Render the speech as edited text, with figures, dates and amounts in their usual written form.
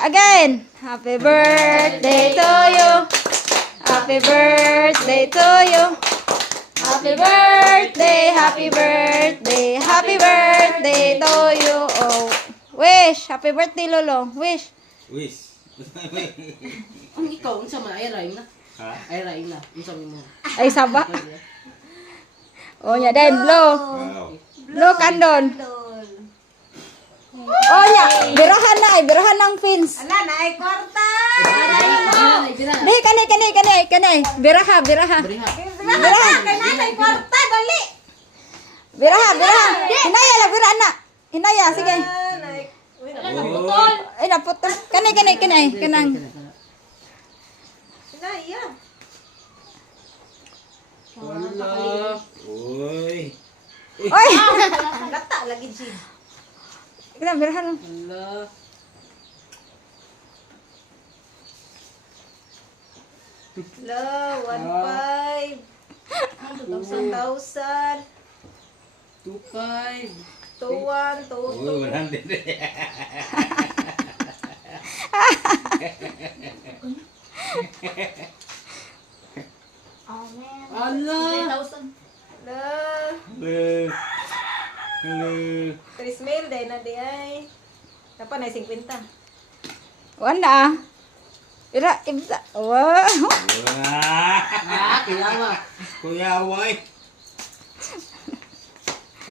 Again. Happy birthday to you. Happy birthday to you. Happy birthday, happy birthday, happy birthday to you. Oh, wish. Happy birthday, Lolo. Wish. Wish. Ang ikaw, unsa man ay rain na. Ha? Ay rain na. Unsa mo? Ay, saba. Oh, nya din. Blow. Wow. Blow kandon. Oh, nya. Birahan na ay. Birahan ng fins. Ala na ay kwarta. Di, kani. Biraha. Beriha. Birahan. Kay nanay kwarta dali. Biraha. Hinaya lang, birahan na. Hinaya, sige. Nanay. Oh. Ay, naputol. Kanang. Naya. Wala. Uy. Oy! Gata lagi Jin. Kailan, birahan lang. Wala. Lo, 1,500. 1,000. 2.5. 2,1, Uy, 2,2. 100. Ala. Lo, Hello. Hello. 3,000 dahil na di ay. Dapat na 50. Wala. Ibsa. Wow. Wah. Ah, kaya nga. Kuya, why?